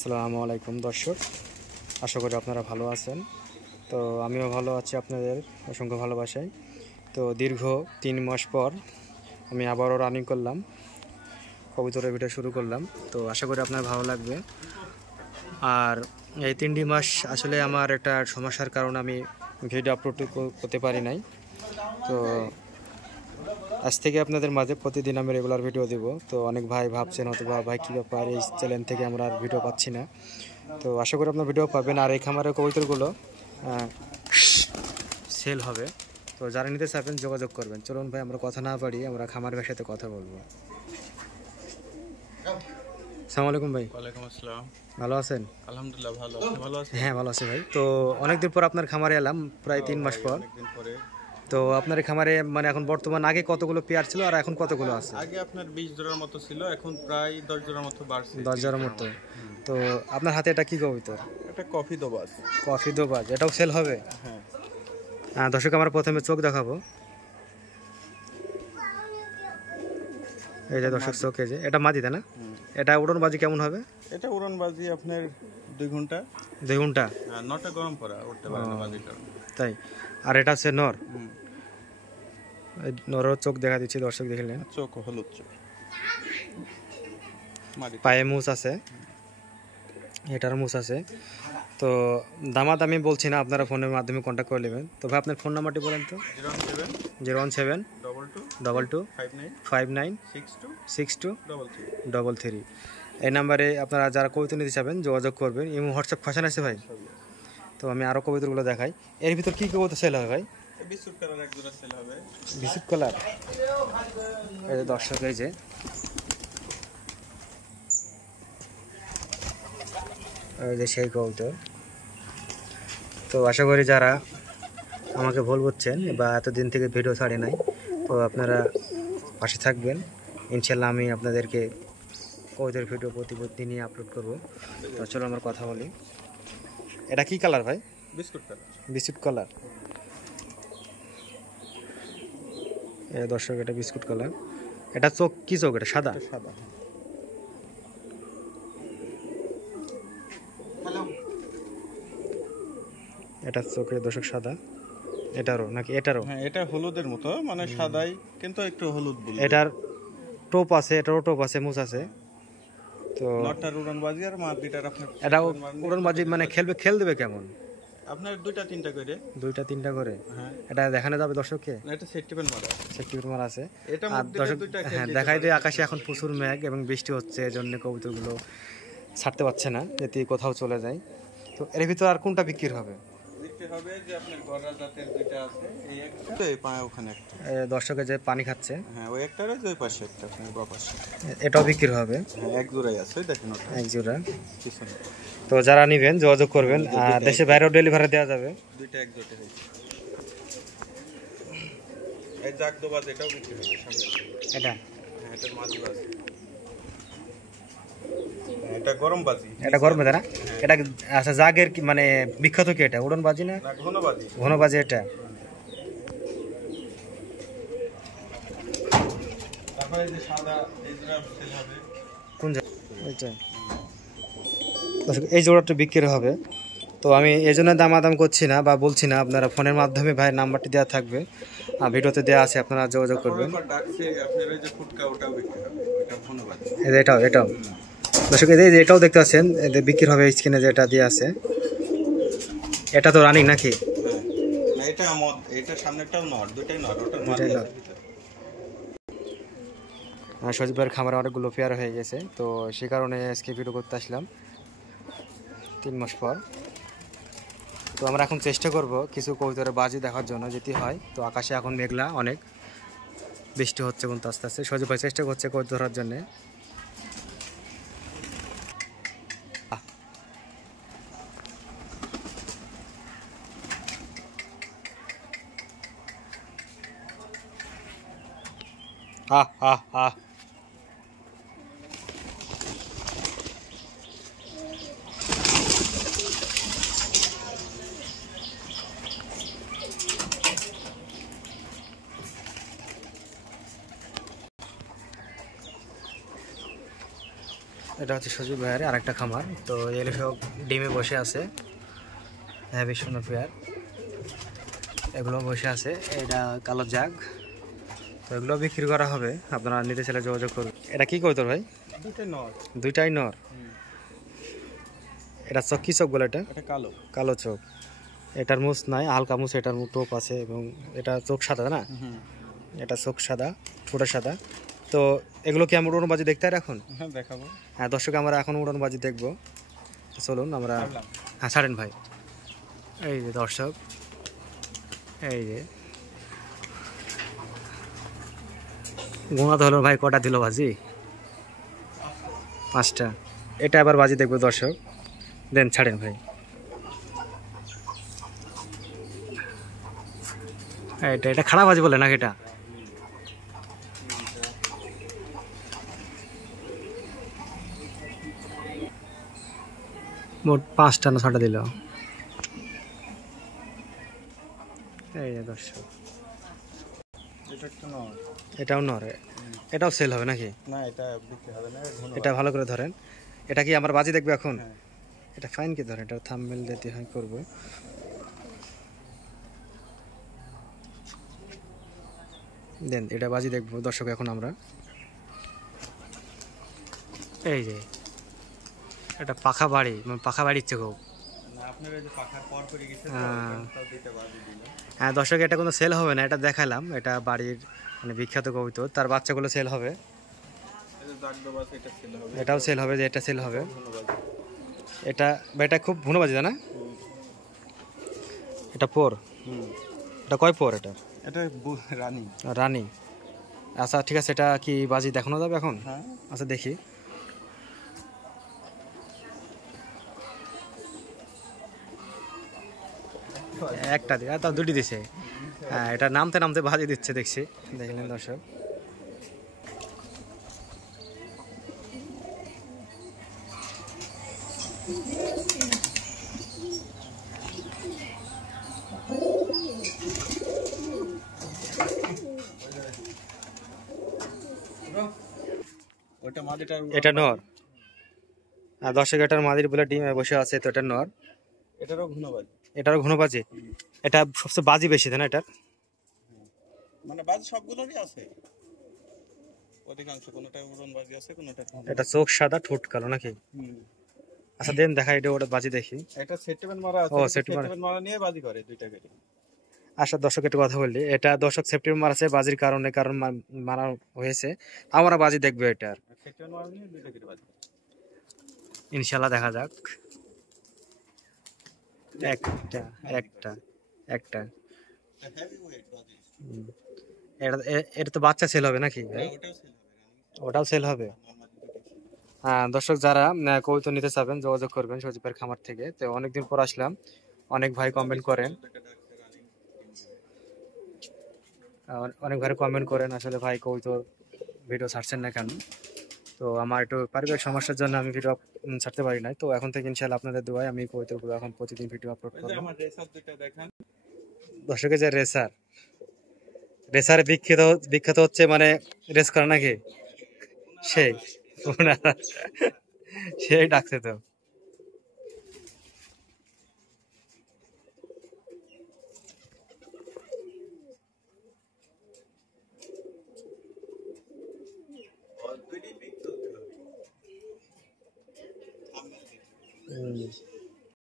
আসসালামু আলাইকুম দর্শক, আশা করি আপনারা ভালো আছেন। তো আমিও ভালো আছি আপনাদের অসংখ্য ভালোবাসায়। তো দীর্ঘ 3 মাস পর আমি আবারও রানিং করলাম, কবুতরের ভিডিও শুরু করলাম। তো আশা করি আপনার ভালো লাগবে। আর এই 3টি মাস আসলে আমার একটা সমস্যার কারণে আমি ভিডিও আপলোড করতে পারি নাই। তো আজ থেকে আপনাদের মাঝে প্রতিদিন আমি রেগুলার ভিডিও দেব। তো অনেক ভাই ভাবছেন অথবা ভাই কী ব্যাপার, এই চ্যানেল থেকে আমরা আর ভিডিও পাচ্ছি না। তো আশা করি আপনার ভিডিও পাবেন। আর এই খামারের কবুতরগুলো সেল হবে। তো যারা নিতে চাইবেন যোগাযোগ করবেন। চলুন ভাই আমরা কথা না বাড়িয়ে আমরা খামার ভাইয়ের সাথে কথা বলবো। আসসালামু আলাইকুম ভাই। ওয়ালাইকুম আসসালাম। ভালো আছেন? আলহামদুলিল্লাহ ভালো। আপনি ভালো আছেন? হ্যাঁ ভালো আছি ভাই। তো অনেকদিন পর আপনার খামারে এলাম, প্রায় 3 মাস পর। অনেকদিন পরে। তো আপনার খামারে মানে এখন বর্তমান আগে কতগুলো পেয়ার ছিল আর এখন কতগুলো আছে? আগে আপনার 20 জোড়ার মতো ছিল, এখন প্রায় 10 জোড়ার মতো বাড়ছে। 10 জোড়ার মতো। তো আপনার হাতে এটা কি কবুতর? এটা কফি দোবাজ। কফি দোবাজ, এটাও সেল হবে? হ্যাঁ। দর্শক আমরা প্রথমে চোখ দেখাবো। এই যে দর্শক চোখ, এই যে এটা মাদি তাই না? এটা উড়নবাজি কেমন হবে? এটা উড়নবাজি আপনার 2 ঘন্টা। 2 ঘন্টা? হ্যাঁ, নটা গরম করা উঠতে পারে না বাজিটা। তাই? আর এটা হচ্ছে নর। নরের চোখ দেখা দিচ্ছি, দর্শক দেখলেন। চোখ হলুদ চোখ, পায়ে মুছ আছে, এটার মুছ আছে। তো দামাদামি বলছি না, আপনারা ফোনের মাধ্যমে কন্ট্যাক্ট করে নেবেন। তো ভাই আপনার ফোন নাম্বারটি বলেন তো। 017 22 59 62 33। এই নাম্বারে আপনারা যারা কবিতা নিতে চাবেন যোগাযোগ করবেন। এবং হোয়াটসঅ্যাপ ফাঁসান আছে ভাই। তো আমি আরও কবিতাগুলো দেখাই। এর ভিতর কী কবিতা সেল হবে ভাই? বিস্কুট কালার এক জোড়া সেল হবে। Biscuit colour. এই যে দর্শক, এই যে সেই কবুতর। তো আশা করি যারা আমাকে ভুল বুঝছেন বা এতদিন থেকে ভিডিও ছাড়ে নাই, তো আপনারা পাশে থাকবেন। ইনশাল্লাহ আমি আপনাদেরকে কবুতরের ভিডিও প্রতিদিনই আপলোড করব। তো চলো আমরা কথা বলি। এটা কি কালার ভাই? Biscuit colour. Biscuit colour. দর্শক এটা বিস্কুট কালার। এটা চোখ কি চোখ? এটা সাদা? সাদা। এটা চোখের দর্শক সাদা। এটারও নাকি? এটারও? হ্যাঁ, এটা হলুদের মতো, মানে সাদাই কিন্তু একটু হলুদ বলে। এটার টোপ আছে, এটারও টোপ আছে, মুছ আছে। তো নটার উড়নবাজি আর মাদিটার আপনার এটা উড়নবাজি মানে খেল দেবে কেমন? আপনার 2টা 3টা করে। 2টা 3টা করে? হ্যাঁ। এটা দেখানো যাবে দর্শককে? এটা সেটটিপেন মারা। সেটটিপেন মারা আছে। এটা আর দর্শক হ্যাঁ দেখাই দেয়, আকাশে এখন প্রচুর মেঘ এবং বৃষ্টি হচ্ছে, এজন্য কবুতরগুলো ছাড়তে পারছে না, যাতে কোথাও চলে যায়। তো এর ভিতর আর কোনটা বিক্রি হবে? বিক্রি হবে যে আপনার গড়া জাতের 2টা আছে, এই একটা, এই পায় ওখানে একটা। দর্শকে যে পানি খাচ্ছে, হ্যাঁ ওই একটার, ওই পাশে একটা, আপনার বাঁ পাশে। এটাও বিক্রি হবে? হ্যাঁ, এক জোড়াই আছে, দেখেন ওটা এক জোড়া। পিছনে। তো যারা নেবেন যোগাযোগ করবেন। আর দেশে বাইরেও ডেলিভারি দেওয়া যাবে। 2টা এক জোটে হয়েছে। এই জাক দোবাজ এটাও বিক্রি হবে সামনে। এটা? হ্যাঁ, এটার মাঝে আছে। এটা গরম বাজি। এটা গরম বাজি না? এটা আচ্ছা, জাগের মানে বিখ্যাত কি এটা? উড়নবাজি না ঘনবাজি? ঘনবাজি এটা। তারপরে এই যে সাদা, এই জোড়া সেল হবে। কোন জায়গা? এটা এই জোড়াটা বিক্রি হবে। তো আমি এই জন্য দামাদাম করছি না বা বলছি না, আপনারা ফোনের মাধ্যমে ভাই নাম্বারটি দেওয়া থাকবে, ভিডিওতে দেওয়া আছে, আপনারা যোগাযোগ করবেন। এটাও দর্শক, এটাও দেখতে পাচ্ছেন, এদের বিক্রি হবে স্ক্রিনে যেটা দিয়ে আছে। এটা তো রানিং নাকি? সজীব ভাইয়ের খামারে অনেকগুলো পেয়ার হয়ে গেছে, তো সে কারণে আজকে ভিডিও করতে আসলাম 3 মাস পর। তো আমরা এখন চেষ্টা করব কিছু কবুতরের বাজি দেখার জন্য, যেতে হয়। তো আকাশে এখন মেঘলা, অনেক বৃষ্টি হচ্ছে কিন্তু আস্তে আস্তে। সজীব ভাই চেষ্টা করছে কবুতর ধরার জন্যে। আহ আহ আহ এটা হচ্ছে সজীব ভাইয়ের আরেকটা খামার। তো এগুলো সব ডিমে বসে আছে, হ্যাভি সোনা পেয়ার এগুলো বসে আছে। এটা কালো জাগ, তো এগুলো বিক্রি করা হবে, আপনারা নিতে চাইলে যোগাযোগ করবেন। এটা কি কইতর ভাই? দুটো নর। দুইটাই নর। এটা চোখ কি চোখ বলে? এটা এটা কালো। কালো চোখ। এটার মুছ নাই, হালকা মুছ, এটার টোপ আছে এবং এটা চোখ সাদা না? এটা চোখ সাদা, ঠোঁটা সাদা। তো এগুলো কি আমরা উড়নবাজি দেখতে আর এখন? হ্যাঁ দেখাবো। হ্যাঁ দর্শক, আমরা এখন উড়নবাজি দেখবো। তো চলুন আমরা, হ্যাঁ ছাড়েন ভাই। এই যে দর্শক, এই যে ঘুমাতে হলো ভাই, কটা দিল বাজি? 5টা। এটা আবার বাজি দেখবো দর্শক, দেন ছাড়েন ভাই। এটা এটা খারাপ বাজি বলে নাকি? এটা মোট 5টা না 6টা দিল। এই যে দর্শক, এটা একটা নর। এটাও নরে, এটাও সেল হবে নাকি? না এটা বিক্রি হবে না, এটা ভালো করে ধরেন। এটা কি আমার বাজি দেখবে এখন? হ্যাঁ। এটা ফাইন কি ধরেন, এটা থাম্বনেল দিতে হয় করবো। দেন এটা বাজি দেখবো দর্শক এখন আমরা। এই যে এটা পাখা বাড়ি, মানে পাখা বাড়ি ইচ্ছে খুব। না আপনার এই যে পাখার পর করে গেছে তো হ্যাঁ। তাও দিতে বাজি দিল। হ্যাঁ দর্শক, এটা কোনো সেল হবে না, এটা দেখালাম। এটা বাড়ির মানে বিখ্যাত কবুতর, তার বাচ্চাগুলো সেল হবে। এই যে জাগদো বাস এটা ছিল হবে। এটাও সেল হবে, যে এটা সেল হবে। ধন্যবাদ। এটা বা এটা খুব ভুনো বাজি না? এটা পোর। এটা কয় পোর এটা? এটা রানী। রানী। আচ্ছা ঠিক আছে, এটা কি বাজি দেখানো যাবে এখন? হ্যাঁ। আচ্ছা দেখি। একটা দিয়ে তা দুটি দিছে। হ্যাঁ এটা নামতে নামতে বাজি দিচ্ছে দেখছি, দেখলেন দর্শক। ওটা মাদিটা। এটা নর। আর দর্শক, এটার মাদির বলে ডিমে বসে আছে, তো এটা নর। এটারও ঘুনোবাজ। এটারও ঘন বাজি। এটা সবচেয়ে বাজি বেশি তাই না এটার? মানে বাজ সবগুলোরই আছে অধিকাংশ, কোনটা উড়ন বাজি আছে কোনটা। এটা চোখ সাদা, ঠোঁট কালো নাকি? আচ্ছা দেন দেখা, এটা ওটা বাজি দেখি। এটা সেটমেন্ট মারা আছে। ও, সেটমেন্ট। সেটমেন্ট মারা নিয়ে বাজি করে দুইটা করে। আচ্ছা দর্শক, একটু কথা বললি। এটা দর্শক সেপ্টেম্বর আছে বাজির কারণে, কারণ মারা হয়েছে। আমরা বাজি দেখবো এটার, সেটমেন্ট মারা নিয়ে দুইটা করে বাজি। ইনশাল্লাহ দেখা যাক। একটা একটা একটা হেভি ওয়েট বাজি। হুম। এটা এটা তো বাচ্চা সেল হবে নাকি ভাই? ওটাও সেল হবে রানী। ওটাও সেল হবে। হ্যাঁ দর্শক, যারা কবুতর নিতে চাবেন যোগাযোগ করবেন সজীবের খামার থেকে। তো অনেকদিন পর আসলাম, অনেক ভাই কমেন্ট করেন, অনেক ভাই কমেন্ট করেন আসলে ভাই কবুতর ভিডিও ছাড়ছেন না কেন? তো আমার একটু পারিবারিক সমস্যার জন্য আমি ভিডিও ছাড়তে পারি না। তো এখন থেকে ইনশাআল্লাহ আপনাদের দোয়ায় আমি কবুতরগুলো এখন প্রতিদিন ভিডিও আপলোড এই যে করব। আমার রেসার দুইটা দেখান। দর্শকের যে রেসার, রেসারে বিখ্যাত বিখ্যাত হচ্ছে মানে রেস করে নাকি? সেই ওনারা সেই ডাকছে তো। অলরেডি পিক করতে হবে। হুম।